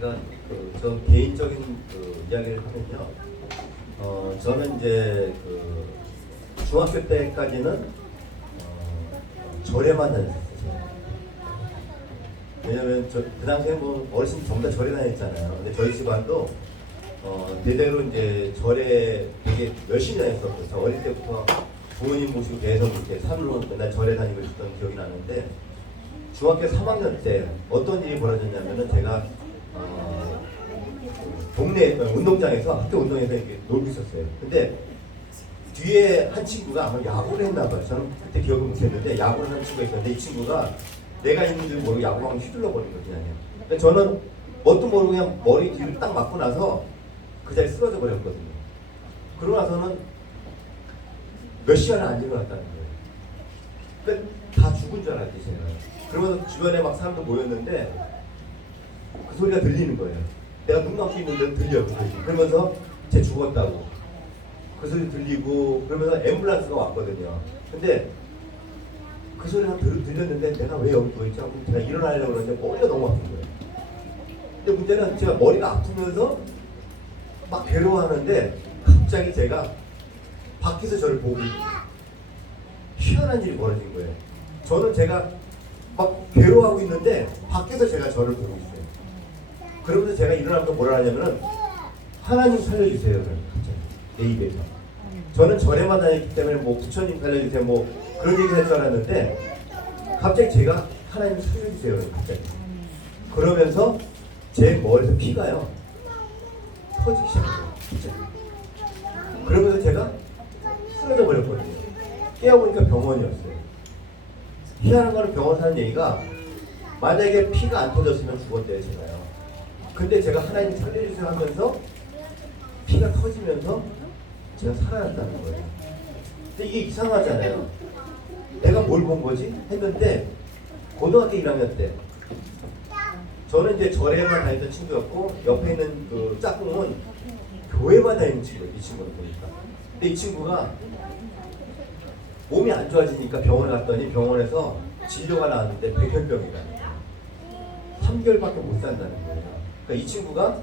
제가 저 개인적인 이야기를 하면요. 저는 이제 중학교 때까지는 절에만 다녔었어요. 왜냐면 그 당시에 뭐 어르신 전부 다 절에 다녔잖아요. 근데 저희 집안도 대대로 이제 절에 되게 열심히 다녔었고, 저 어릴 때부터 부모님 모시고 계속 이렇게 산으로 맨날 절에 다니고 있었던 기억이 나는데, 중학교 3학년 때 어떤 일이 벌어졌냐면은 제가 동네 운동장에서 학교 운동에서 이렇게 놀고 있었어요. 근데 뒤에 한 친구가 아마 야구를 했나 봐요. 저는 그때 기억을 못했는데 야구를 하는 친구가 있었는데, 이 친구가 내가 있는 줄 모르고 야구방을 휘둘러 버린 거지. 근데 저는 뭣도 모르고 그냥 머리 뒤를 딱 맞고 나서 그 자리에 쓰러져 버렸거든요. 그러고 나서는 몇 시간을 안 일어났다는 거예요. 그러니까 다 죽은 줄 알았지 제가. 그러면서 주변에 막 사람들 모였는데 그 소리가 들리는 거예요. 내가 눈 감고 있는데 들려 그 소리. 그러면서 쟤 죽었다고 그 소리 들리고, 그러면서 앰뷸런스가 왔거든요. 근데 그 소리가 들렸는데 내가 왜 여기 누워있지 하고 제가 일어나려고 그러는데 머리가 너무 아픈 거예요. 근데 문제는 제가 머리가 아프면서 막 괴로워하는데 갑자기 제가 밖에서 저를 보고 희한한 일이 벌어진 거예요. 저는 제가 막 괴로워하고 있는데 밖에서 제가 저를 보고 있어요. 그러면서 제가 일어나면서 뭐라 하냐면은 하나님 살려주세요. 갑자기 내 입에서 저는 절에만 다녔기 때문에 뭐 부처님 살려주세요 뭐 그런 얘기를 할 줄 알았는데 갑자기 제가 하나님 살려주세요 갑자기 그러면서 제 머리에서 피가요 터지기 시작해요 진짜. 그러면서 제가 쓰러져 버렸거든요. 깨어보니까 병원이었어요. 희한한 거는 병원 사는 얘기가 만약에 피가 안 터졌으면 죽었대요 제가요. 근데 제가 하나님 살려주세요 하면서 피가 터지면서 제가 살아났다는 거예요. 근데 이게 이상하잖아요. 내가 뭘 본 거지? 했는데 고등학교 1학년 때 저는 이제 절에만 다니던 친구였고 옆에 있는 그 짝꿍은 교회만 다니는 친구예요. 이 친구를 보니까. 근데 이 친구가 몸이 안 좋아지니까 병원에 갔더니 병원에서 진료가 나왔는데 백혈병이라는 거예요. 3개월밖에 못 산다는 거예요. 그러니까 이 친구가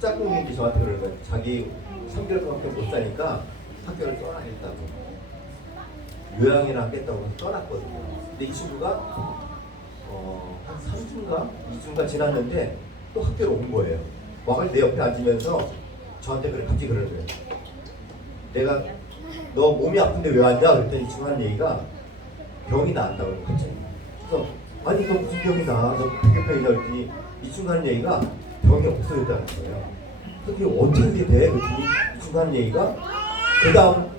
짝꿍이 저한테 그러는 거예요. 자기 3개월밖에 못 사니까 학교를 떠나겠다고. 요양이나 하겠다고 해서 떠났거든요. 근데 이 친구가 한 3주인가 2주인가 지났는데 또 학교로 온 거예요. 와서 내 옆에 앉으면서 저한테 갑자기 그러는 거예요. 내가 너 몸이 아픈데 왜 왔냐? 그랬더니 이 친구 하는 얘기가 병이 나았다고 그래요. 갑자기. 그래서 아니 너 무슨 병이 나? 너 백혈병이냐? 그랬더니 이 친구 하는 얘기가 병이 없어졌다는 거예요. 그게 어떻게 돼? 그랬더니 이 친구 하는 얘기가 그 다음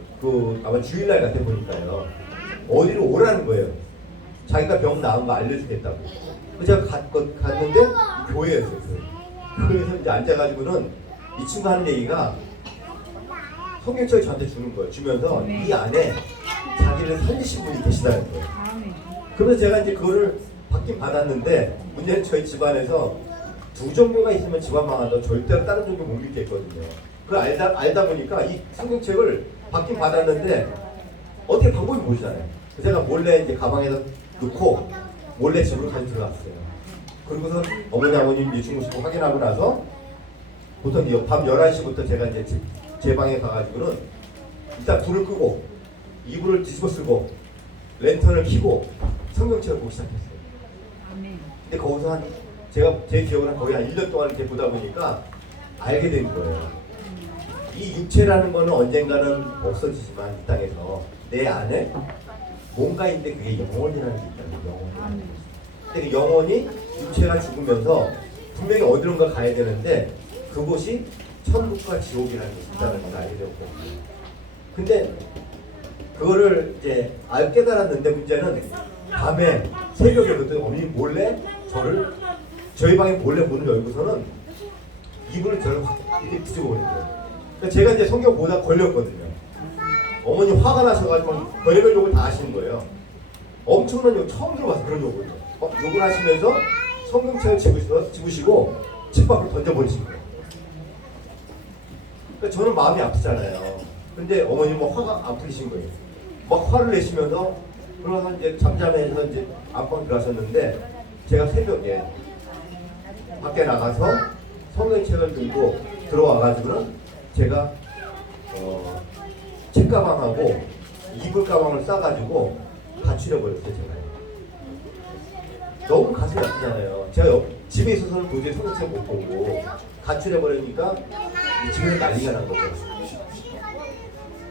아마 주일날 같아 보니까요. 어디로 오라는 거예요. 자기가 병 나은 거 알려주겠다고. 그래서 제가 갔는데 교회였어요. 교회에서 이제 앉아가지고는 이 친구 하는 얘기가 성경책을 저한테 주는 거예요. 주면서 이 안에 자기를 살리신 분이 계시다는 거예요. 그래서 제가 이제 그거를 받긴 받았는데 문제는 저희 집안에서 두 종교가 있으면 집안 망한다. 절대로 다른 종교 못 믿겠거든요. 그걸 알다 보니까 이 성경책을 받긴 받았는데 어떻게 방법이 모르잖아요. 그래서 제가 몰래 이제 가방에서 넣고 몰래 집으로 가지고 들어갔어요. 그러고서 어머니 아버님 유충무식 확인하고 나서 보통 밤 11시부터 제가 이제 제 방에 가가지고는 일단 불을 끄고 이불을 뒤집어 쓰고 랜턴을 켜고 성경책을 보기 시작했어요. 근데 거기서 제 기억으로는 거의 한 1년 동안 이렇게 보다 보니까 알게 된 거예요. 이 육체라는 거는 언젠가는 없어지지만 이 땅에서 내 안에 뭔가 있는데 그게 영혼이라는 게 있다는 영혼. 근데 그 영혼이 육체가 죽으면서 분명히 어디론가 가야 되는데 그곳이 천국과 지옥이라는 게 있다는 걸 알게 되었거든요. 근데 그거를 이제 깨달았는데 문제는 밤에 새벽에 그때 어머니 몰래 저희 방에 몰래 문을 열고서는 이불을 저를 확 이렇게 뒤집어 버린 거예요. 그러니까 제가 이제 성경 보다 걸렸거든요. 어머니 화가 나셔가지고 별의별 욕을 다 하시는 거예요. 엄청난 욕 처음 들어봐서 그런 욕을 욕을 하시면서 성경책을 집으시고 집 밖으로 던져버리신 거예요. 그러니까 저는 마음이 아프잖아요. 근데 어머님은 화가 안 풀리신 거예요. 막 화를 내시면서 그러면서 이제 잠잠해서 이제 안방 들어가셨는데 제가 새벽에 밖에 나가서 성경책을 들고 들어와가지고는 제가 책가방하고 이불 가방을 싸가지고 가출해 버렸어요. 제가 너무 가슴이 아프잖아요. 제가 집에 있어서는 도저히 성경책 못 보고 가출해 버리니까 집에서 난리가 난 거죠.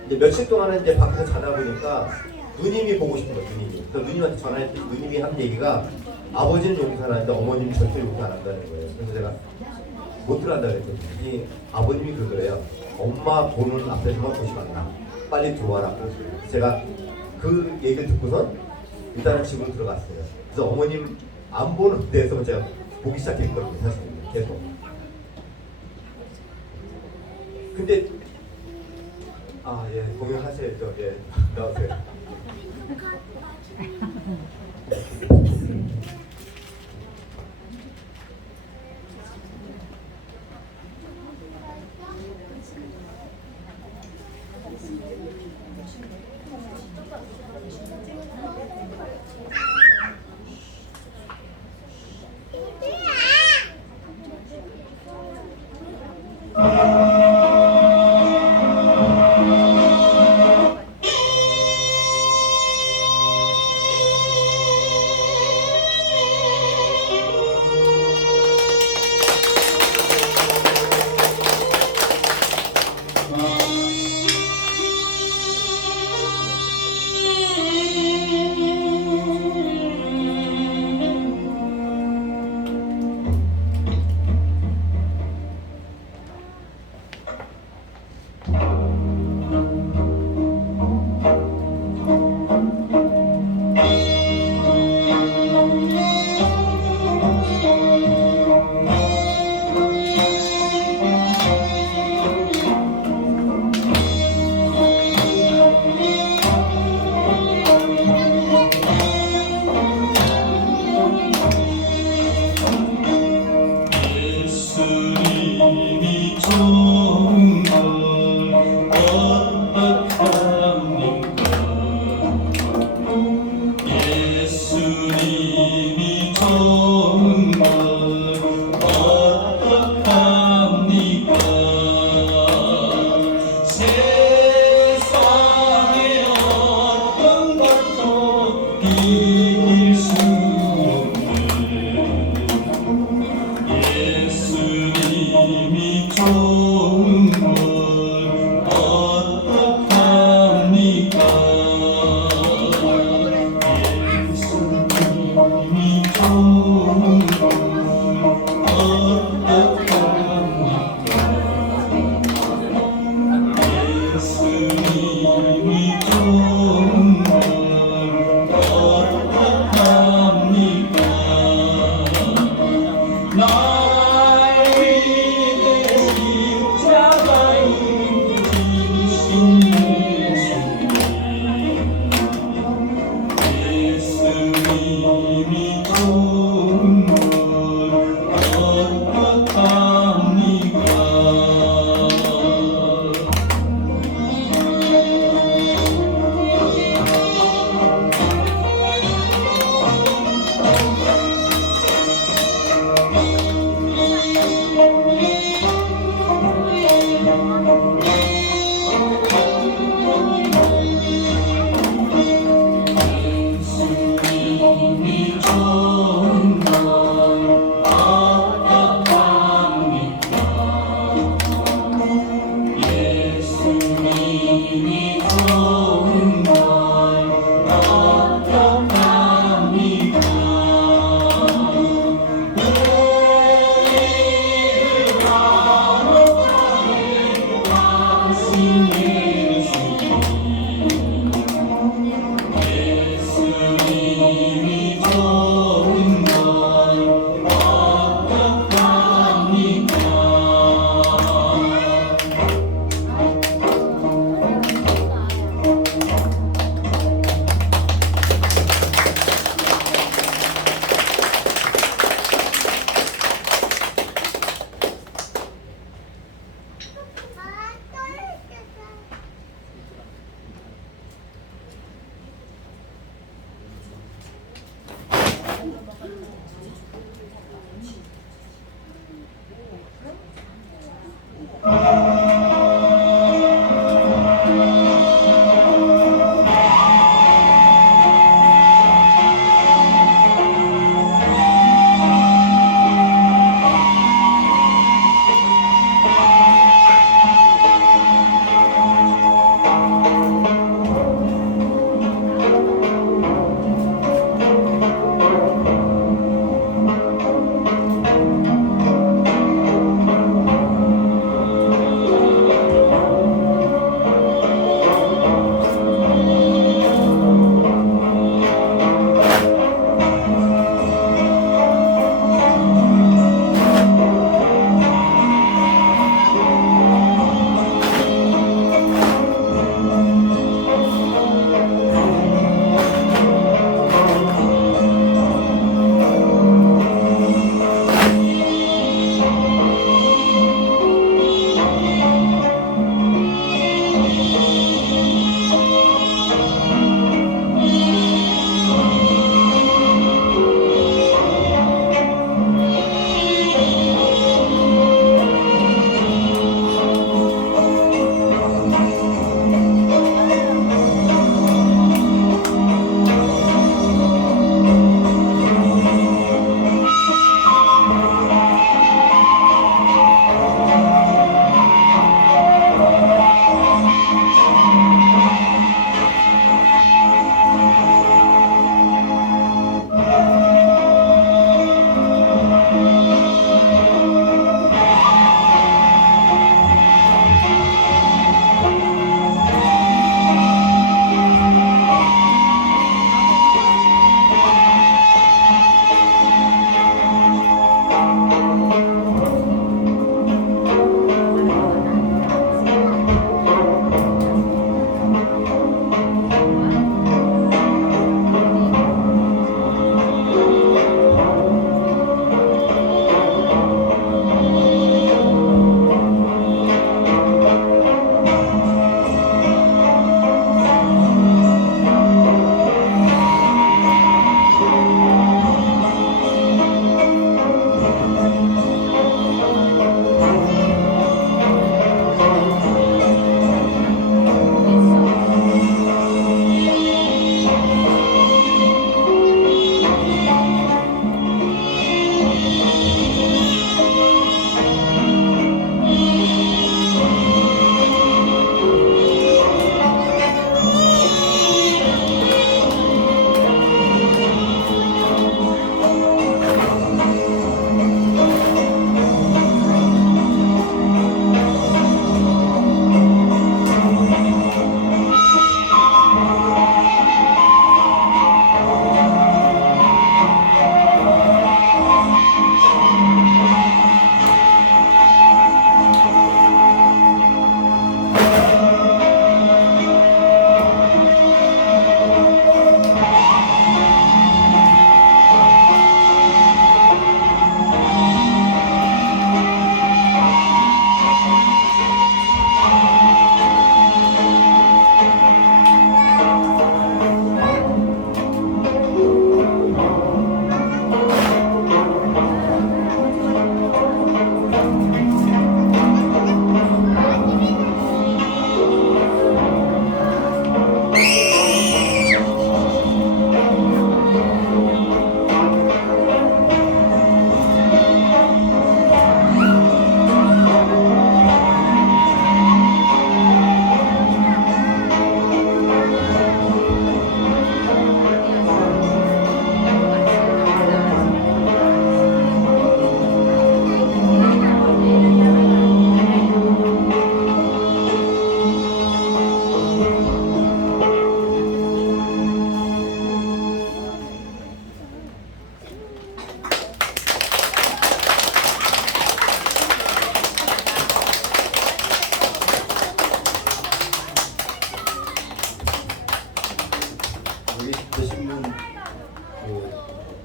이제 며칠 동안은 이제 밖에서 자다 보니까 누님이 보고 싶은 거예요. 누님이. 그래서 누님한테 전화했더니 누님이 한 얘기가 아버지는 용서하는데 어머니는 절대 용서 안 한다는 거예요. 그래서 제가 못 들어간다 그랬더니 아버님이 그러더래요. 엄마 보는 앞에서만 보지 말라. 빨리 들어와라. 그래서 제가 그 얘기를 듣고선 일단은 집으로 들어갔어요. 그래서 어머님 안 보는 데서 제가 보기 시작했거든요. 사실 계속. 근데 예 공연하셔야죠. 예 나오세요.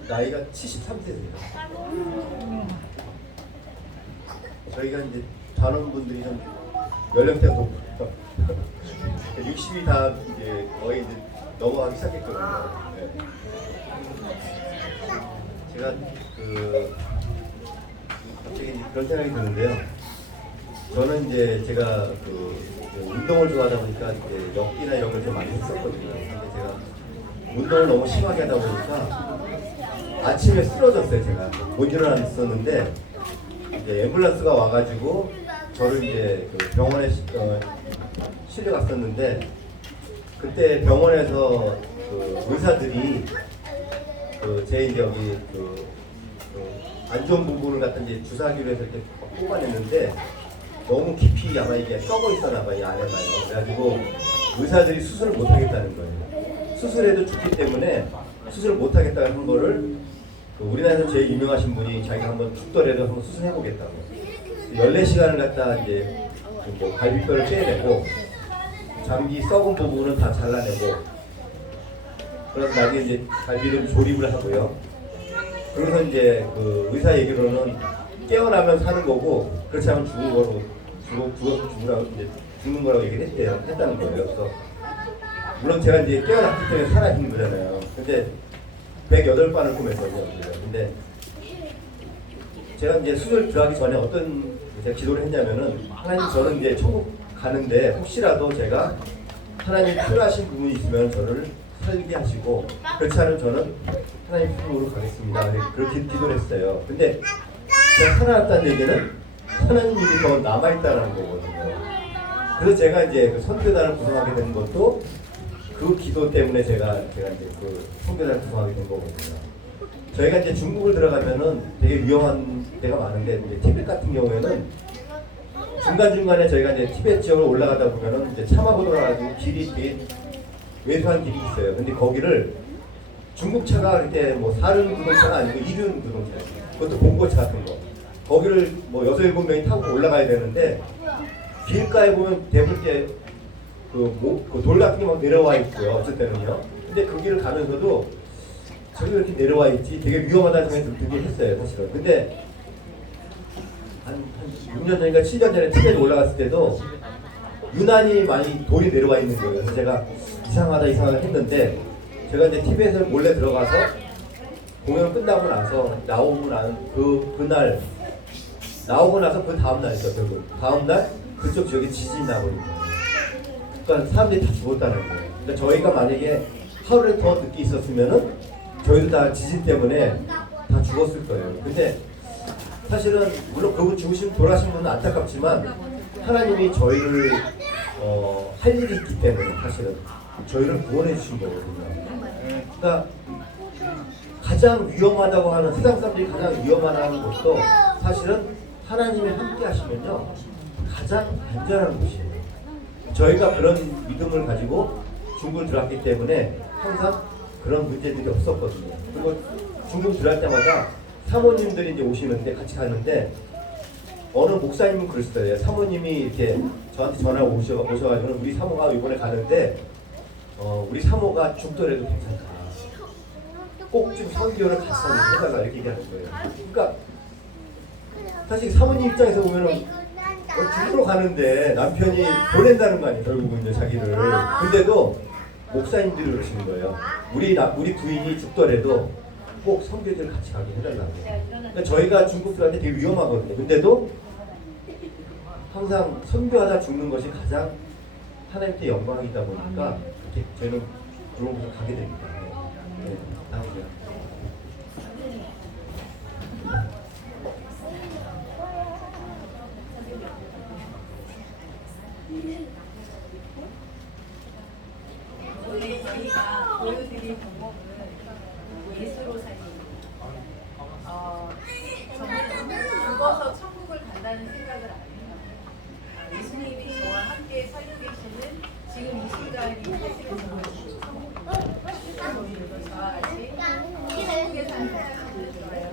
나이가 73세세요. 저희가 이제 단원분들이 좀 연령대가 높고 60이 다 이제 거의 이제 넘어가기 시작했거든요. 네. 제가 갑자기 그런 생각이 드는데요. 저는 이제 제가 운동을 좋아하다 보니까 이제 역기나 이런 걸 좀 많이 했었거든요. 근데 제가 운동을 너무 심하게 하다 보니까 아침에 쓰러졌어요. 제가 못 일어났었는데 이제 앰뷸런스가 와가지고 저를 이제 병원에 실려갔었는데 그때 병원에서 의사들이 제 이제 여기 안 좋은 부분을 갖다 이제 주사기로 해서 이렇게 뽑아냈는데 너무 깊이 아마 이게 썩어 있었나 봐요, 이 안에가요. 그래가지고 의사들이 수술을 못 하겠다는 거예요. 수술해도 죽기 때문에 수술을 못 하겠다는 한 거를 우리나라에서 제일 유명하신 분이 자기가 한번 죽더라도 한번 수술해 보겠다고 14시간을 갖다 이제 뭐 갈비뼈를 빼내고 장기 썩은 부분은 다 잘라내고 그래서 나중에 이제 갈비를 조립을 하고요. 그래서 이제 의사 얘기로는 깨어나면 사는 거고 그렇지 않으면 죽는 거로 죽으라고 이제 죽는 거라고 얘기를 했다는 거예요. 그래서 물론 제가 이제 깨어났기 때문에 살아있는 거잖아요. 근데 108반을 꿈했거든요. 근데 제가 이제 수술 들어가기 전에 어떤 제가 기도를 했냐면은 하나님 저는 이제 천국 가는데 혹시라도 제가 하나님 필요하신 부분이 있으면 저를 살게 하시고 그렇지 않으면 저는 하나님 품으로 가겠습니다. 그렇게 기도를 했어요. 근데 제가 살아났다는 얘기는 하나님이 더 남아있다는 거거든요. 그래서 제가 이제 선교단을 구성하게 된 것도 그 기도 때문에 제가 이제 선교단을 구성하게 된 거거든요. 저희가 이제 중국을 들어가면은 되게 위험한 데가 많은데 이제 티벳 같은 경우에는 중간중간에 저희가 이제 티벳 지역으로 올라가다 보면은 이제 차마고도라 가지고 길이 되게 외소한 길이 있어요. 근데 거기를 중국차가 그때 뭐 4륜 구동차가 아니고 2륜 구동차예요. 그것도 봉고차 같은 거. 거기를 뭐 6, 7명이 타고 올라가야 되는데 길가에 보면 대부분 돌 같은 게 막 내려와 있고요. 어쩔 때는요. 근데 그 길을 가면서도 저기 이렇게 내려와 있지 되게 위험하다는 생각이 들긴 했어요. 사실은. 근데 한 6년 전인가 7년 전에 티벳에 올라갔을 때도 유난히 많이 돌이 내려와 있는 거예요. 그래서 제가 이상하다 했는데 제가 이제 티벳에 몰래 들어가서 공연 끝나고 나서 나오고 나서 그 다음 날이죠. 결국 다음 날 그쪽 지역에 지진이 나버린 거예요. 그러니까 사람들이 다 죽었다는 거예요. 그러니까 저희가 만약에 하루를 더 늦게 있었으면은 저희도 다 지진 때문에 다 죽었을 거예요. 근데 사실은 물론 그분 돌아가신 분은 안타깝지만 하나님이 저희를 할 일이 있기 때문에 사실은 저희를 구원해 주신 거거든요. 그러니까 가장 위험하다고 하는 세상 사람들이 가장 위험하다는 것도 사실은 하나님이 함께 하시면요 가장 안전한 곳이에요. 저희가 그런 믿음을 가지고 중국을 들어왔기 때문에 항상 그런 문제들이 없었거든요. 그리고 중국 들어갈 때마다 사모님들이 이제 오시는데 같이 가는데 어느 목사님은 그랬어요. 사모님이 이렇게 저한테 전화 오셔가지고 우리 사모가 이번에 가는데 우리 사모가 죽더라도 괜찮다. 꼭 좀 선교를 같이 해달라 이렇게 얘기하는 거예요. 그러니까 사실 사모님 입장에서 보면은 죽으러 가는데 남편이 보낸다는 거 아니에요. 결국은 이제 자기를. 근데도 목사님들이 그러시는 거예요. 우리 부인이 죽더라도 꼭 선교지를 같이 가게 해달라고. 그러니까 저희가 중국 들어갈 때 되게 위험하거든요. 근데도 항상 선교하다 죽는 것이 가장 하나님께 영광이다 보니까 이렇게 저희는 그런 곳을 가게 됩니다. 네, 나오세요. 오늘 저희가 보여드릴 방법은 예수로 살기. 저는 죽어서 천국을 간다는 생각을 안 해요. 예수님이 저와 함께 살고 계시는 지금 이 순간이 예수님의 천국입니다. 저희도 저와 같이 천국에 사는 사람들을 좋아해요.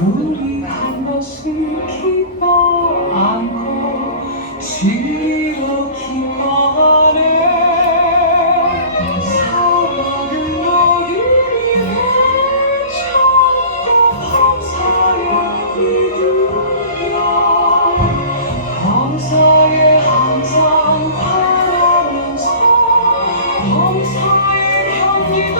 우리 한 것을 기뻐 안고 지로 기뻐하네. 사랑을 너희 위해 참고 범사에 이루며 범사에 항상 바라면서 범사에 견디던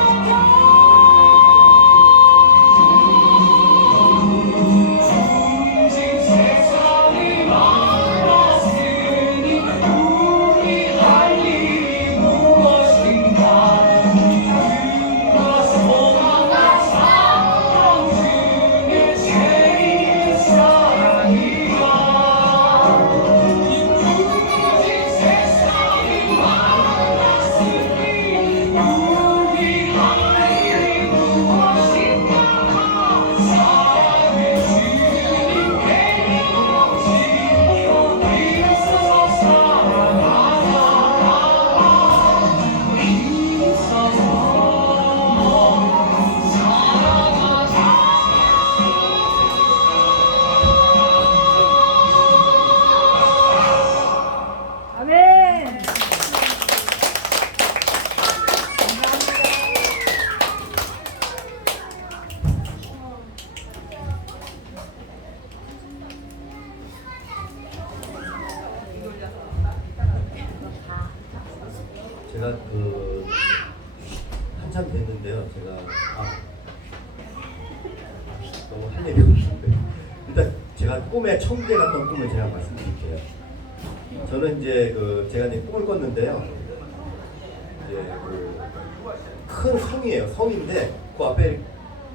제가 한참 됐는데요. 제가 너무 할 얘기가 없는데 일단 제가 꿈에 천국에 갔던 꿈을 제가 말씀드릴게요. 저는 이제 제가 이제 꿈을 꿨는데요. 이제 큰 성이에요. 성인데 그 앞에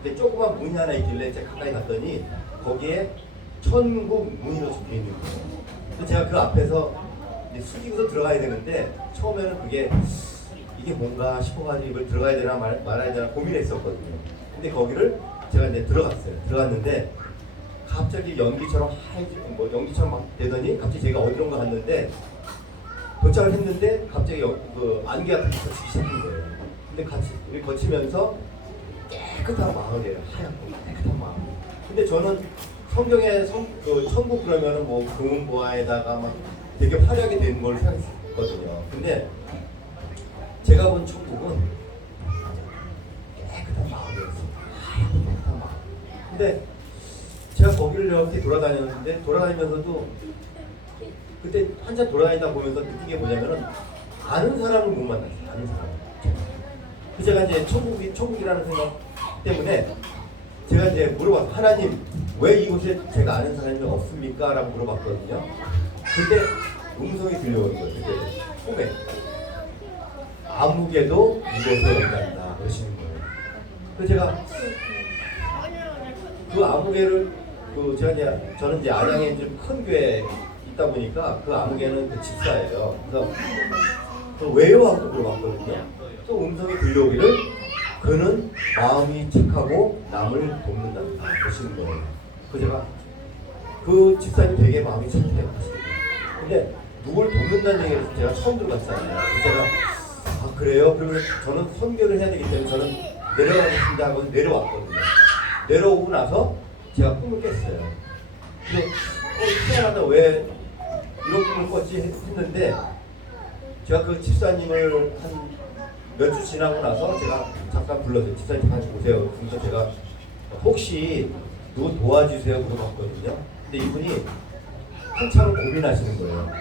이렇게 조그만 문이 하나 있길래 제가 가까이 갔더니 거기에 천국 문이라고 적혀 있는 거예요. 근데 제가 그 앞에서 이제 숙이고서 들어가야 되는데 처음에는 그게 이게 뭔가 싶어가지고 이걸 들어가야 되나 말아야 되나 고민했었거든요. 근데 거기를 제가 이제 들어갔어요. 들어갔는데 갑자기 연기처럼 연기처럼 막 되더니 갑자기 제가 어디론가 갔는데 도착을 했는데 갑자기 안개가 다 걷히기 시작한 거예요. 근데 같이 거치면서 깨끗한 마을이에요. 하얗고 깨끗한 마을. 근데 저는 성경에 그 천국 그러면은 뭐 금은보화에다가 막 되게 화려하게 된 걸 생각했거든요. 근데 제가 본 천국은 깨끗한 마을이었어요. 하얗고 깨끗한 마을. 근데 제가 거기를 이렇게 돌아다녔는데 돌아다니면서도 그때 한참 돌아다니다 보면서 느낀 게 뭐냐면은 아는 사람을 못 만났어요. 아는 사람. 그 제가 이제 천국이라는 생각 때문에 제가 이제 물어봤어요. 하나님, 왜 이곳에 제가 아는 사람이 없습니까? 라고 물어봤거든요. 그때 음성이 들려오는 거예요. 그때 꿈에. 아무개도 이곳에 온단다. 그러시는 거예요. 그래서 제가 그 아무개를 저는 이제 안양에 좀 큰 교회에 있다 보니까 그 아무개는 그 집사예요. 그래서 왜요? 하고 물어봤거든요. 또 음성이 들려오기를 그는 마음이 착하고 남을 돕는다 하시는 거예요. 그래서 제가 그 집사님 되게 마음이 착해요. 근데 누굴 돕는다는 얘기를 제가 처음 들어봤잖아요. 그래서 제가 아 그래요? 그러면 저는 선교를 해야 되기 때문에 저는 내려가겠습니다 하고 내려왔거든요. 내려오고 나서 제가 꿈을 깼어요. 근데 희한하다 왜 이런 꿈을 꿨지 했는데 제가 그 집사님을 한 몇 주 지나고 나서 제가 잠깐 불렀어요. 집사님 잠깐 오세요. 그래서 제가 혹시 누구 도와주세요 물어봤거든요. 근데 이분이 한참 고민하시는 거예요.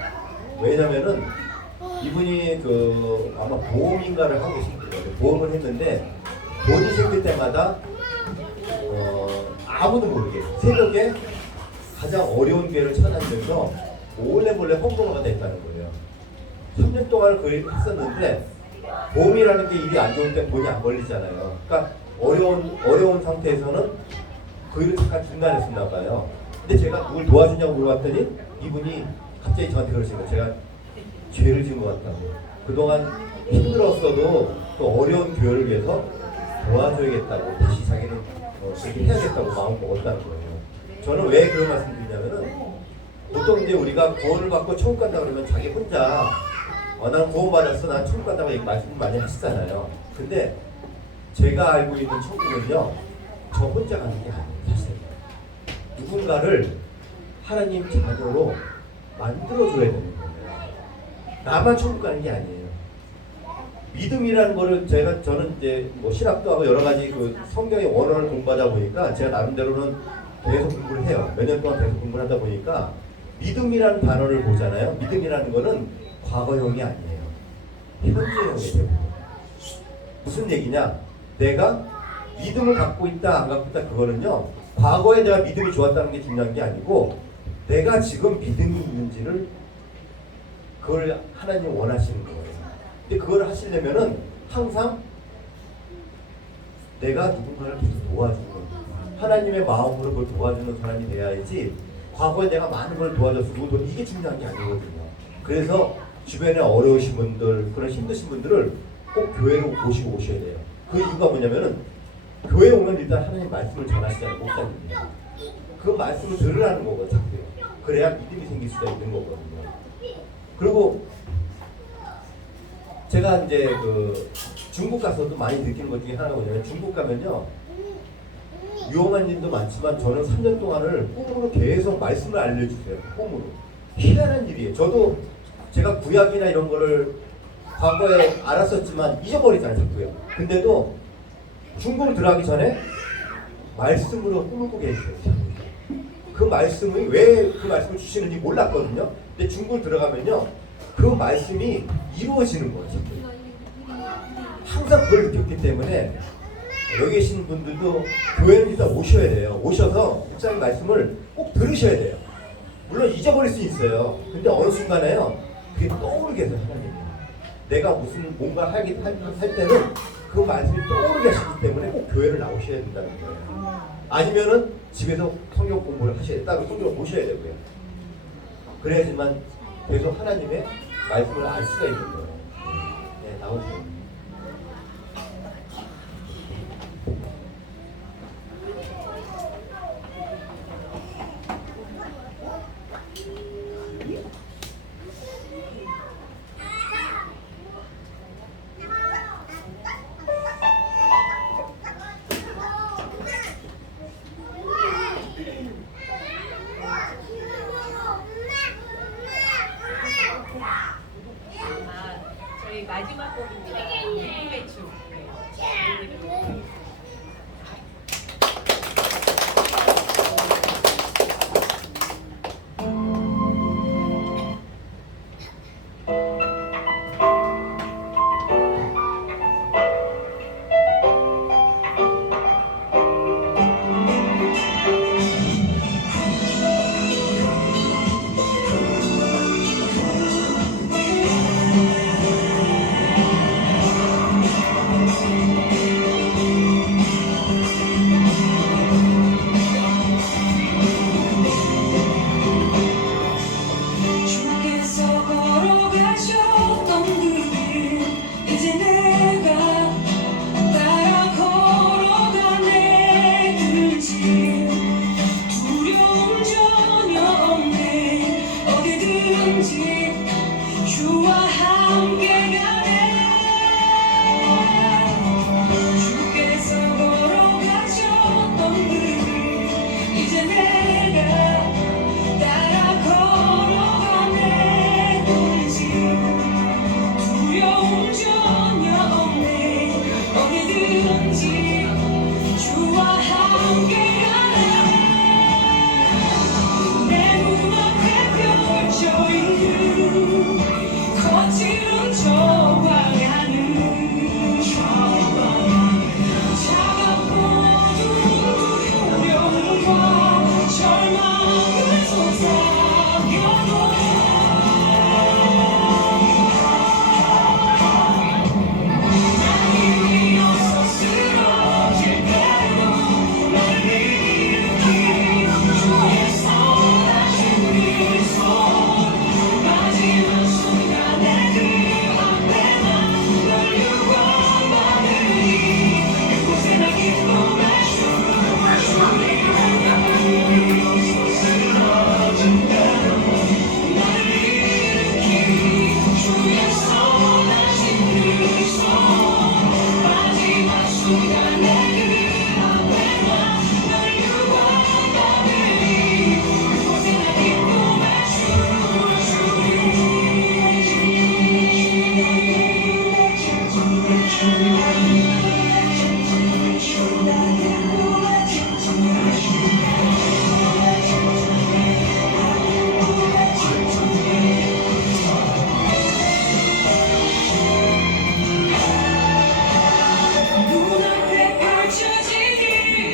왜냐면은 이분이 그 아마 보험인가를 하고 계신 거예요. 보험을 했는데 돈이 생길 때마다 아무도 모르게 새벽에 가장 어려운 교회를 찾아다니면서 몰래 헌금을 됐다는 거예요. 3년 동안 그 일을 했었는데 보험이라는 게 일이 안 좋을 때 돈이 안 걸리잖아요. 그러니까 어려운 상태에서는 그 일을 잠깐 중단에 했었나 봐요. 근데 제가 누굴 도와주냐고 물어봤더니 이분이 갑자기 저한테 그러시는 거예요. 제가 죄를 지은 것 같다고. 그동안 힘들었어도 또 어려운 교회를 위해서 도와줘야겠다고 다시 자기는 그렇게 해야겠다고 마음 먹었다는 거예요. 저는 왜 그런 말씀 드리냐면은 보통 이제 우리가 구원을 받고 천국 간다 그러면 자기 혼자 나는 구원 받았어, 난 천국 간다고 말씀 많이 하시잖아요. 근데 제가 알고 있는 천국은요, 저 혼자 가는 게 아니에요. 사실 누군가를 하나님 자녀로 만들어줘야 되는 거예요. 나만 천국 가는 게 아니에요. 믿음이라는 거를 저는 이제 뭐 신학도 하고 여러 가지 그 성경의 원어를 공부하다 보니까 제가 나름대로는 계속 공부를 해요. 몇 년 동안 계속 공부를 하다 보니까 믿음이라는 단어를 보잖아요. 믿음이라는 거는 과거형이 아니에요. 현재형이 되고. 무슨 얘기냐? 내가 믿음을 갖고 있다 안 갖고 있다 그거는요. 과거에 내가 믿음이 좋았다는 게 중요한 게 아니고 내가 지금 믿음이 있는지를 그걸 하나님 원하시는 거예요. 근데 그걸 하시려면은 항상 내가 누군가를 계속 도와주는 거예요. 하나님의 마음으로 그걸 도와주는 사람이 돼야지 과거에 내가 많은 걸 도와줘서 누구도 이게 중요한 게 아니거든요. 그래서 주변에 어려우신 분들, 그런 힘드신 분들을 꼭 교회로 모시고 오셔야 돼요. 그 이유가 뭐냐면은 교회에 오면 일단 하나님 말씀을 전하시잖아요. 목사님이. 그 말씀을 들으라는 거거든요. 그래야 믿음이 생길 수가 있는 거거든요. 그리고 제가 이제 그 중국 가서도 많이 느끼는 것 중에 하나가 뭐냐면 중국 가면요. 유용한 일도 많지만 저는 3년 동안을 꿈으로 계속 말씀을 알려주세요. 꿈으로. 희한한 일이에요. 저도 제가 구약이나 이런 거를 과거에 알았었지만 잊어버리잖아요. 자꾸요. 근데도 중국을 들어가기 전에 말씀으로 꿈을 꾸게 해주세요. 그 말씀이 왜 그 말씀을 주시는지 몰랐거든요. 근데 중국을 들어가면요. 그 말씀이 이루어지는 거예요. 항상 그걸 느꼈기 때문에 여기 계신 분들도 교회를 일단 오셔야 돼요. 오셔서 목사님 말씀을 꼭 들으셔야 돼요. 물론 잊어버릴 수 있어요. 근데 어느 순간에요. 그게 떠오르게 돼요. 하나님이. 내가 무슨 뭔가 할 때는 그 말씀이 떠오르게 하시기 때문에 꼭 교회를 나오셔야 된다는 거예요. 아니면은 집에서 성경 공부를 하셔야 돼요. 따로 성경을 보셔야 되고요. 그래야지만 계속 하나님의 말씀을 알 수가 있는 거예요. 네, 나오세요.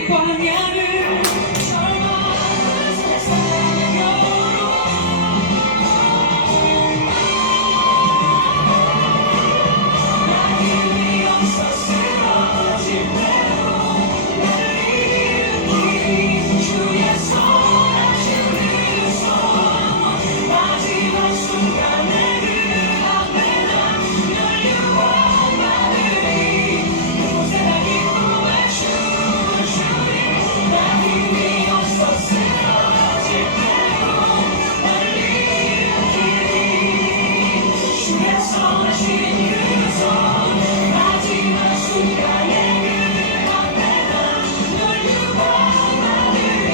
광야를 절망하는 세상의 여로 나 힘이 없어 쓰러질 대로 나를 일으키리 주의 손 주의 손 마지막 순간에 그 앞에 난 유언받으리 그곳에 나 기쁨의 춤을 추리 나 힘이 없어 쓰러질 대로 나를 일으키리 주의 손 하신 그손 마지막 순간에 그 앞에 난 유언받으리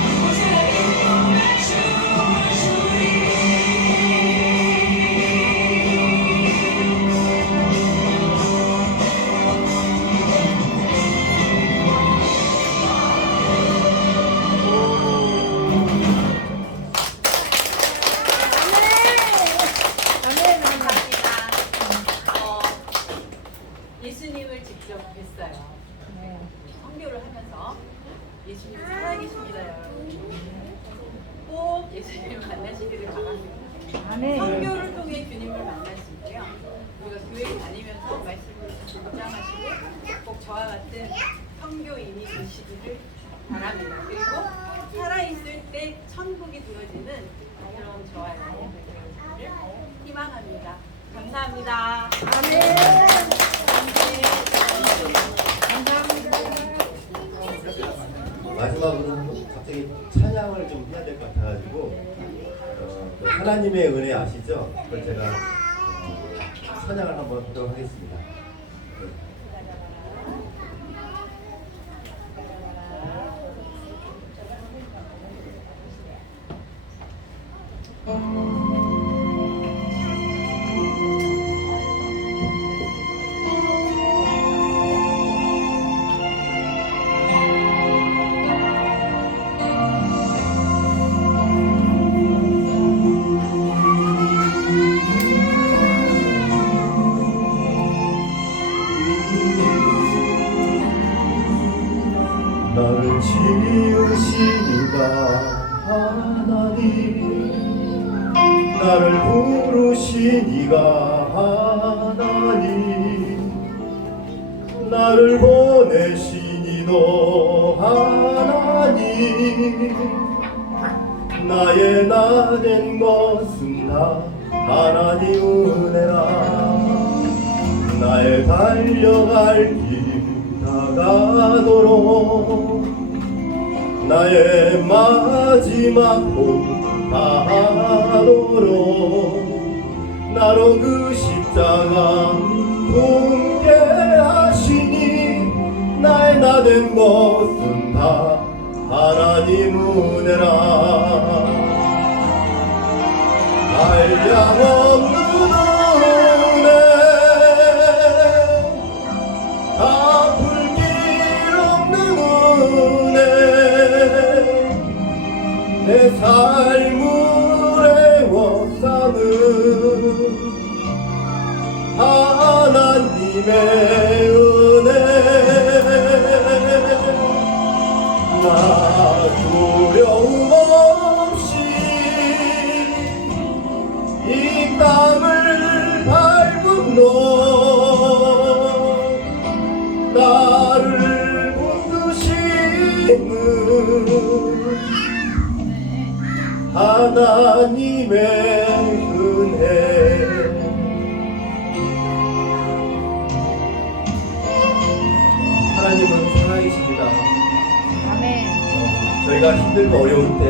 그곳에 나 기쁨의 춤을 추리 감사합니다. 예수님을 직접 뵀어요. 선교를 하면서 예수님이 살아계십니다, 여러분. 꼭 예수님을 만나시기를 바랍니다. 선교를 통해 주님을 만날 수 있고요. 우리가 교회 다니면서 말씀을 묵상하시고 꼭 저와 같은 선교인이 되시기를 바랍니다. 그리고 살아있을 때 천국이 부여지는 그런 저와 여러분들 되시기를 희망합니다. 감사합니다. 마지막으로 갑자기 찬양을 좀 해야 될 것 같아가지고 그 하나님의 은혜 아시죠? 그걸 제가 찬양을 한번 하도록 하겠습니다. 나를 지으시니가 하나님 나를 부르시니가 하나님 나를 보내시니도 하나님 나의 나 된 것은 다 하나님 은혜라 나의 달려갈 길 다가도록 나의 마지막 복 다하도록 나로 그 십자가 품게 하시니 나의 나 된 것은 다 하나님 은혜라 한량없는 은혜 갚을 길 없는 은혜 내 삶을 애워싸는 하나님의 은혜 나 두려움 없이 이 땅을 밟은 너 나를 붙드시는 하나님의 은혜 하나님은 살아계십니다. 저희가 힘들고 어려울 때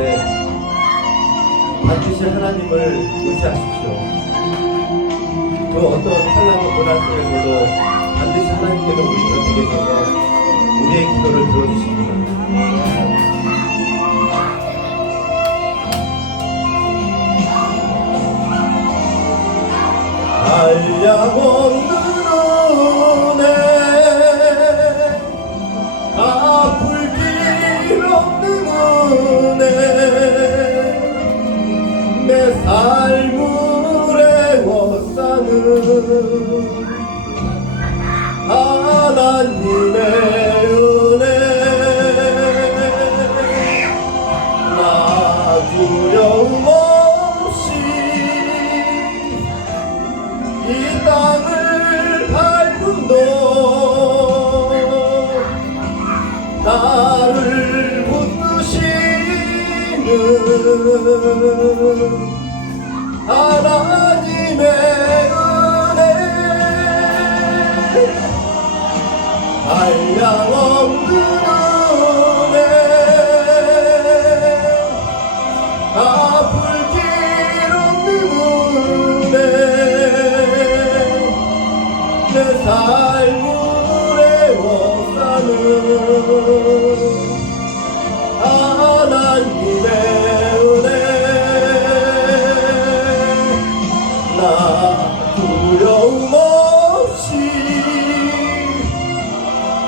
반드시 하나님을 의지하십시오. 그 어떤 환난과 고난 속에서도 반드시 하나님께서 우리 곁에 계셔서 우리의 기도를 들어주십니다. 한량없는 은혜 갚을 길 없는 은혜 내 삶을 애워싸는 하나님의 은혜 나를 붙드시는 하나님의 은혜 한량없는 은혜 갚을 길 없는 은혜 내 삶을 애워싸는 하나님의 은혜 나 두려움 없이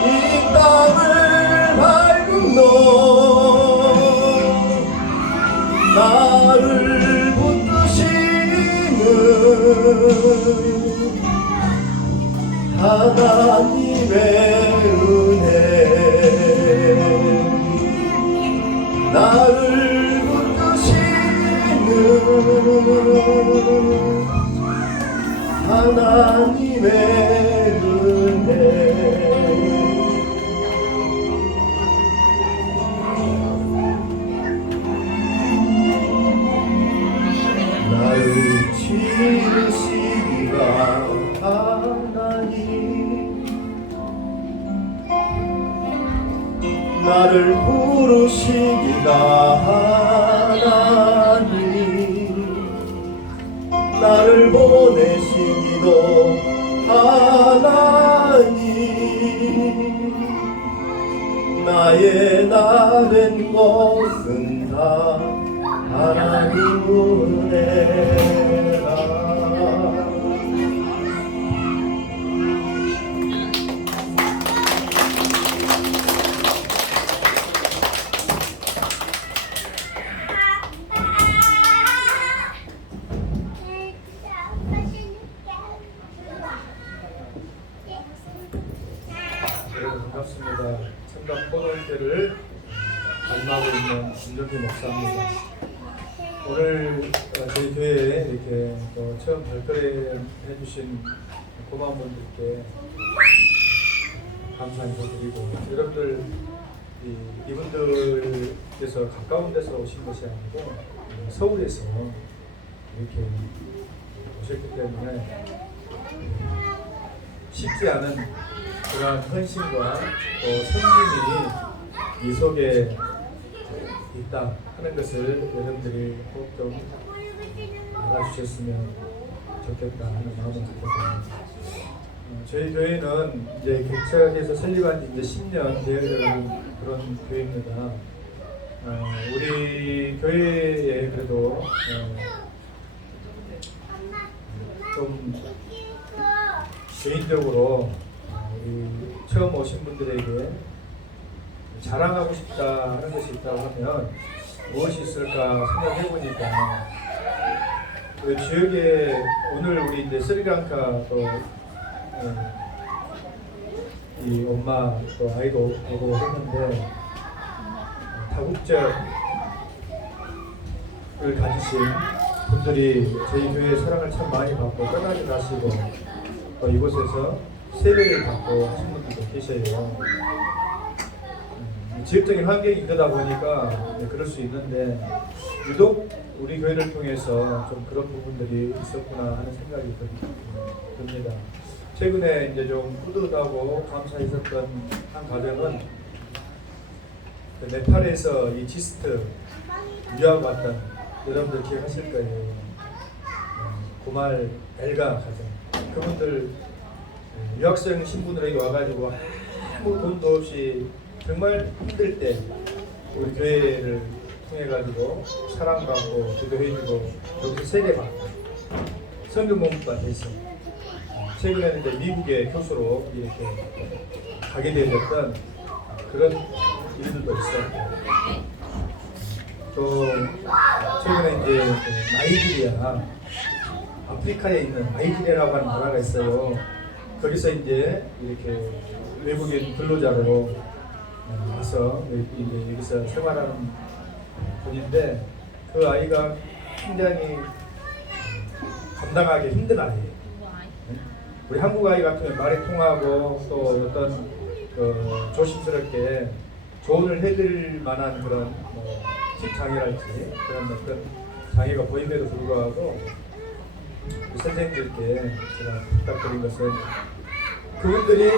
이 땅을 밟은 너 나를 붙드시는 하나님의 은혜 나를 붙드시는 하나님의 은혜 나를 지으시기가 하나님 나를 부르시기가 하나님 나를 보내시기도 하나님 나의 나 된 것은 다 하나님 은혜라 여러분 반갑습니다. 청각 포도교회를 담당하고 있는 김정기 목사입니다. 오늘 저희 교회에 이렇게 또 처음 발표를 해주신 고마운 분들께 감사 인사드리고 여러분들 이분들께서 가까운 데서 오신 것이 아니고 서울에서 이렇게 오셨기 때문에 쉽지 않은 그런 헌신과 또 섬김이 이 속에 있다 하는 것을 여러분들이 꼭 좀 알아주셨으면 좋겠다 하는 마음을 갖게 됩니다. 저희 교회는 이제 개척해서 설립한 지 이제 10년 되어가는 그런 교회입니다. 우리 교회에 그래도 좀 개인적으로 우리 처음 오신 분들에게 자랑하고 싶다 하는 것이 있다고 하면 무엇이 있을까 생각해 보니까 그 지역에 오늘 우리 이제 스리랑카 또 이 엄마 또 아이도 오고 했는데 다국적을 가지신 분들이 저희 교회의 사랑을 참 많이 받고 떠나지 마시고 또 이곳에서 세례를 받고 하신 분들도 계셔요. 지역적인 환경이 그러다 보니까 그럴 수 있는데 유독 우리 교회를 통해서 좀 그런 부분들이 있었구나 하는 생각이 듭니다. 최근에 이제 좀 뿌듯하고 감사했었던 한 가정은 그 네팔에서 이 지스트 유학 왔던 여러분들 기억하실 거예요. 고말 엘가 가정 그분들 유학생 신부들에게 와가지고 아무 돈도 없이 정말 힘들 때 우리 교회를 통해 가지고 사랑받고 기도해주고 여기서 세례받고 성경 공부가 돼서 최근에는 이제 미국의 교수로 이렇게 가게 되었던 그런 일들도 있었고 또 최근에 이제 나이지리아 아프리카에 있는 나이지리아라고 하는 나라가 있어요. 거기서 이제 이렇게 외국인 근로자로 와서 여기서 생활하는 분인데 그 아이가 굉장히 감당하기 힘든 아이예요. 우리 한국 아이 같으면 말이 통하고 또 어떤 조심스럽게 조언을 해드릴 만한 그런 장애랄지 그런 어떤 장애가 보임에도 불구하고 우리 선생님들께 제가 부탁드린 것은 그분들이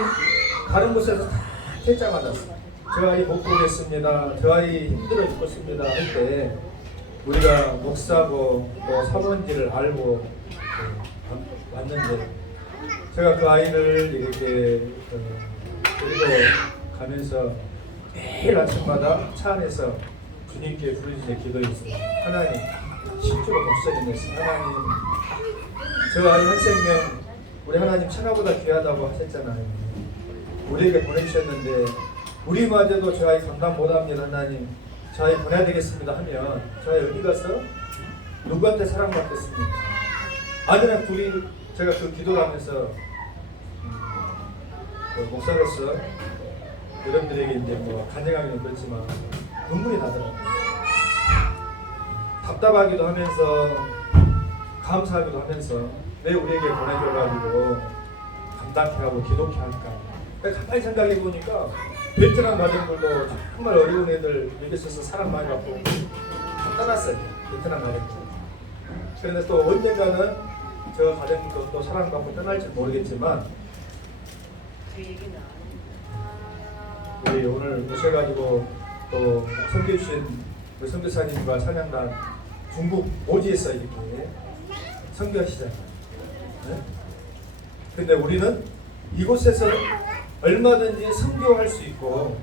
다른 곳에서 다 퇴짜 맞았어요. 저 아이 못 보겠습니다. 저 아이 힘들어 죽겠습니다. 할 때 우리가 목사고 또 사모인지를 알고 왔는데 제가 그 아이를 이렇게 데리고 가면서 매일 아침마다 차 안에서 주님께 부르짖어 기도했어요. 하나님, 10주로 목사님이었어요. 하나님, 저 아이 한 생명 우리 하나님 천하보다 귀하다고 하셨잖아요. 우리에게 보내주셨는데 우리마저도 저 아이 감당 못합니다. 하나님, 저 아이 보내야 되겠습니다 하면 저 아이 어디 가서 누구한테 사랑받겠습니까? 아들이랑 둘이 제가 그 기도를 하면서 목사로서 여러분들에게 이제 뭐 간증하기는 그렇지만 눈물이 나더라고요. 답답하기도 하면서 감사하기도 하면서 왜 우리에게 보내줘가지고 감당해하고 기독해 할까? 가만히 생각해 보니까 베트남 가정들도 정말 어려운 애들 여기 있어서 사람 많이 받고 다 떠났어요. 베트남 가정들. 그런데 또 언젠가는 저 가정들도 또 사랑받고 떠날지 모르겠지만 우리 오늘 오셔가지고 또 섬겨주신 우리 선교사님과 찬양단 중국 오지에서 이렇게 선교하시잖아요. 네? 근데 우리는 이곳에서 얼마든지 선교할 수 있고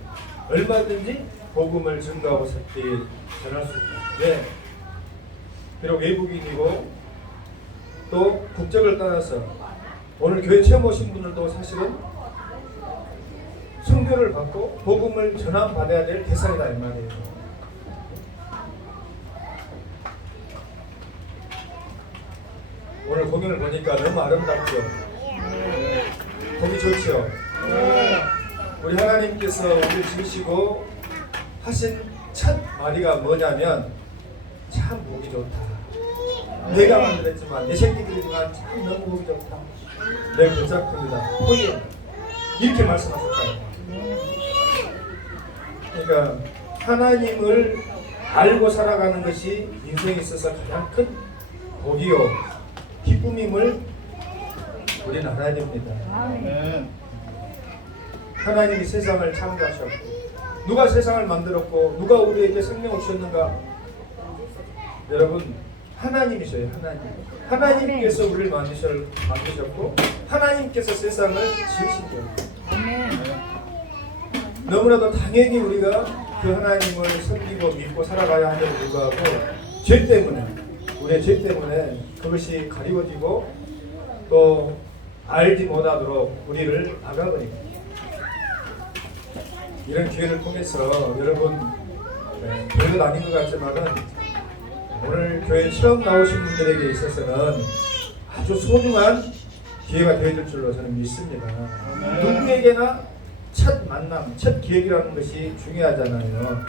얼마든지 복음을 증거하고 전할 수 있고 네. 비록 외국인이고 또 국적을 떠나서 오늘 교회 체험 오신 분들도 사실은 선교를 받고 복음을 전환받아야 될 대상이다 이 말이에요. 오늘 공연을 보니까 너무 아름답죠? 보기 좋죠? 우리 하나님께서 우리를 지으시고 하신 첫 마디가 뭐냐면 참 보기 좋다. 내가 만들었지만 내 새끼들이지만 참 너무 보기 좋다. 내 걸작품이다. 호예. 이렇게 말씀하셨잖아요. 그러니까 하나님을 알고 살아가는 것이 인생에 있어서 가장 큰 복이요 기쁨임을 우리는 알아야 됩니다. 하나님이 세상을 창조하셨고 누가 세상을 만들었고 누가 우리에게 생명을 주셨는가? 여러분 하나님이셔요. 하나님께서 우리를 만드셨고 하나님께서 세상을 지으신 거예요. 너무나도 당연히 우리가 그 하나님을 섬기고 믿고 살아가야 함에도 불구하고 죄 때문에 우리의 죄 때문에 그것이 가리워지고 또 알지 못하도록 우리를 막아버립니다. 이런 기회를 통해서 여러분 별것 아닌 것 같지만은 오늘 교회 처음 나오신 분들에게 있어서는 아주 소중한 기회가 되어줄 줄로 저는 믿습니다. 누구에게나 첫 만남, 첫 기획이라는 것이 중요하잖아요.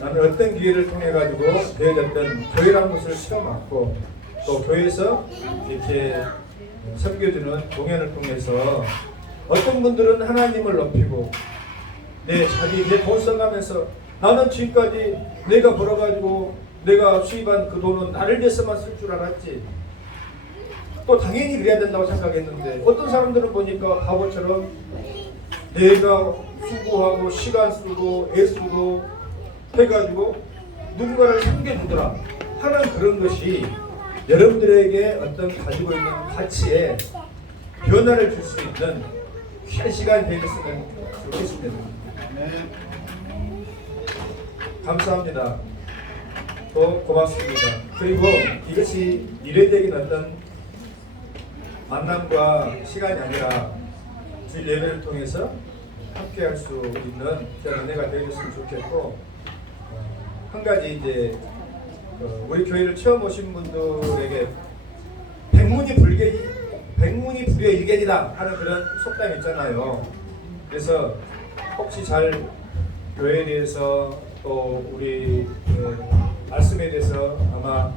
나는 어떤 기회를 통해 가지고 되어졌던 교회라는 것을 처음 왔고 또 교회에서 이렇게 섬겨주는 공연을 통해서 어떤 분들은 하나님을 높이고 내 돈 써가면서 나는 지금까지 내가 벌어가지고 내가 수입한 그 돈은 나를 위해서만 쓸 줄 알았지. 또 당연히 그래야 된다고 생각했는데 어떤 사람들은 보니까 바보처럼 내가 수고하고 시간 쓰고 애쓰고 해가지고 누군가를 섬겨주더라 하는 그런 것이 여러분들에게 어떤 가지고 있는 가치에 변화를 줄 수 있는 귀한 시간이 되었으면 좋겠습니다. 감사합니다. 또 고맙습니다. 그리고 이것이 미래적인 어떤 만남과 시간이 아니라 주일 예배를 통해서 함께할 수 있는 그런 은혜가 되어줬으면 좋겠고 한 가지 이제 우리 교회를 처음 오신 분들에게 백문이 불여일견이다 하는 그런 속담이 있잖아요. 그래서 혹시 잘 교회에 대해서 또 우리 말씀에 대해서 아마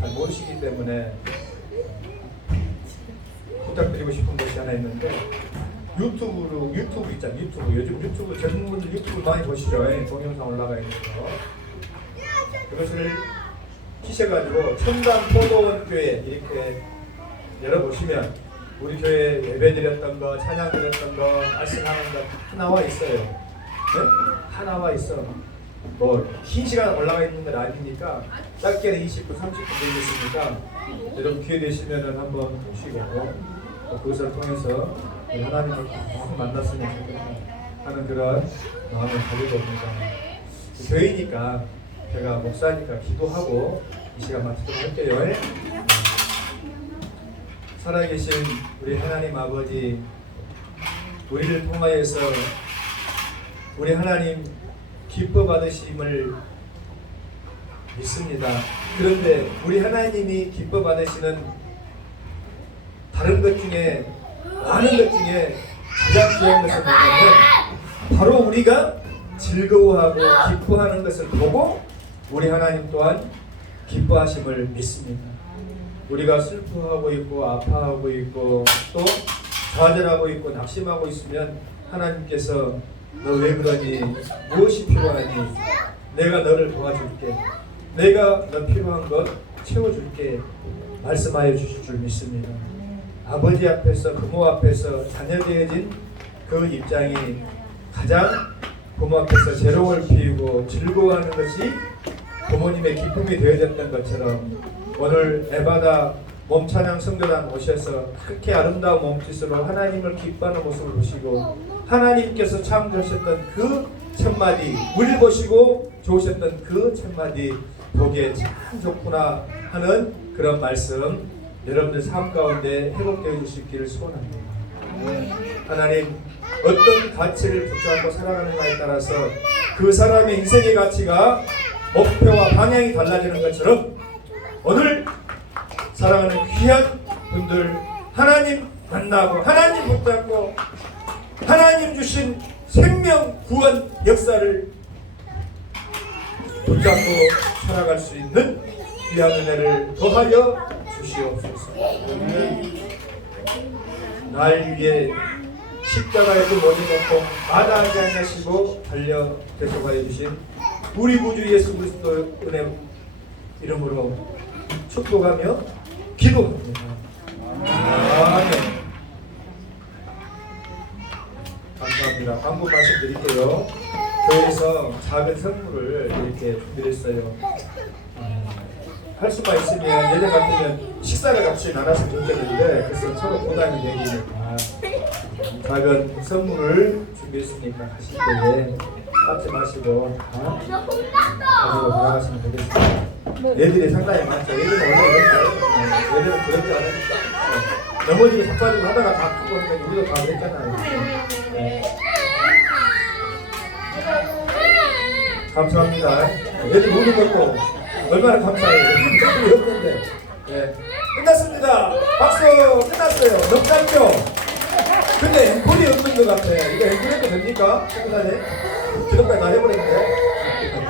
잘 모르시기 때문에 부탁드리고 싶은 것이 하나 있는데 유튜브 있잖아요. 요즘 유튜브 젊은 분들 유튜브 많이 보시죠. 동영상 올라가 있는 거. 그것을 키셔가지고 첨단 포도원 교회 이렇게 열어보시면 우리 교회 예배 드렸던 거, 찬양 드렸던 거, 말씀하는 거 다 나와 있어요. 네? 다 나와 있어. 뭐 긴 시간 올라가 있는 건 아니니까 짧게는 20분, 30분 되겠으니까 여러분 기회 되시면은 한번 보시고 그것을 통해서 우리 하나님을 꼭 만났으면 좋겠다 하는 그런 마음을 가지고 옵니다. 교회니까 제가 목사니까 기도하고 이 시간 마치도록 할게요. 살아계신 우리 하나님 아버지, 우리를 통하여서 우리 하나님 기뻐 받으심을 믿습니다. 그런데 우리 하나님이 기뻐 받으시는 다른 것 중에, 많은 것 중에 가장 귀한 것은 뭐냐면 바로 우리가 즐거워하고 기뻐하는 것을 보고 우리 하나님 또한 기뻐하심을 믿습니다. 우리가 슬퍼하고 있고 아파하고 있고 또 좌절하고 있고 낙심하고 있으면 하나님께서 너 왜 그러니? 무엇이 필요하니? 내가 너를 도와줄게. 내가 너 필요한 것 채워줄게. 말씀하여 주실 줄 믿습니다. 아버지 앞에서, 부모 앞에서 자녀되어진 그 입장이 가장 부모 앞에서 재롱을 피우고 즐거워하는 것이 부모님의 기쁨이 되어졌던 것처럼 오늘 에바다 몸찬양 성도단 오셔서 그렇게 아름다운 몸짓으로 하나님을 기뻐하는 모습을 보시고 하나님께서 창조하셨던 그 첫마디, 우리를 보시고 좋으셨던 그 첫마디 보기에 참 좋구나 하는 그런 말씀 여러분들 삶 가운데 회복되어 주시기를 소원합니다. 하나님, 어떤 가치를 붙잡고 살아가는가에 따라서 그 사람의 인생의 가치가 목표와 방향이 달라지는 것처럼 오늘 사랑하는 귀한 분들 하나님 만나고 하나님 붙잡고 하나님 주신 생명 구원 역사를 붙잡고 살아갈 수 있는 귀한 은혜를 더하여 주시옵소서. 날 위해 십자가에도 못이 놓고 마다하지 않으시고 달려 대속하여 주신 우리 구주 예수 그리스도 은혜 이름으로 축복하며 기도합니다. 아멘. 감사합니다. 광고 말씀드릴게요. 교회에서 작은 선물을 이렇게 준비했어요. 할 수가 있으면 예전 같으면 식사를 같이 나눠서 좋겠는데 그래서 서로 보다는 얘기니까 작은 선물을 준비했으니까 가실 때에 닦지 마시고 다 가지고 돌아가시면 되겠습니다. 애들이 상당히 많죠. 애들은 원래 이렇게 애들은 그렇지 않으니까 넘어지고 자빠지고 하다가 다 크고 하니까 우리도 다 그랬잖아요. 네. 감사합니다. 애들 우는 것도 얼마나 감사해요. 없는데. 네. 끝났습니다. 박수 끝났어요. 너무 짧죠? 근데 앵콜이 없는 것 같아. 이거 앵콜 해도 됩니까? 최근에 기록까지 다 해버렸는데.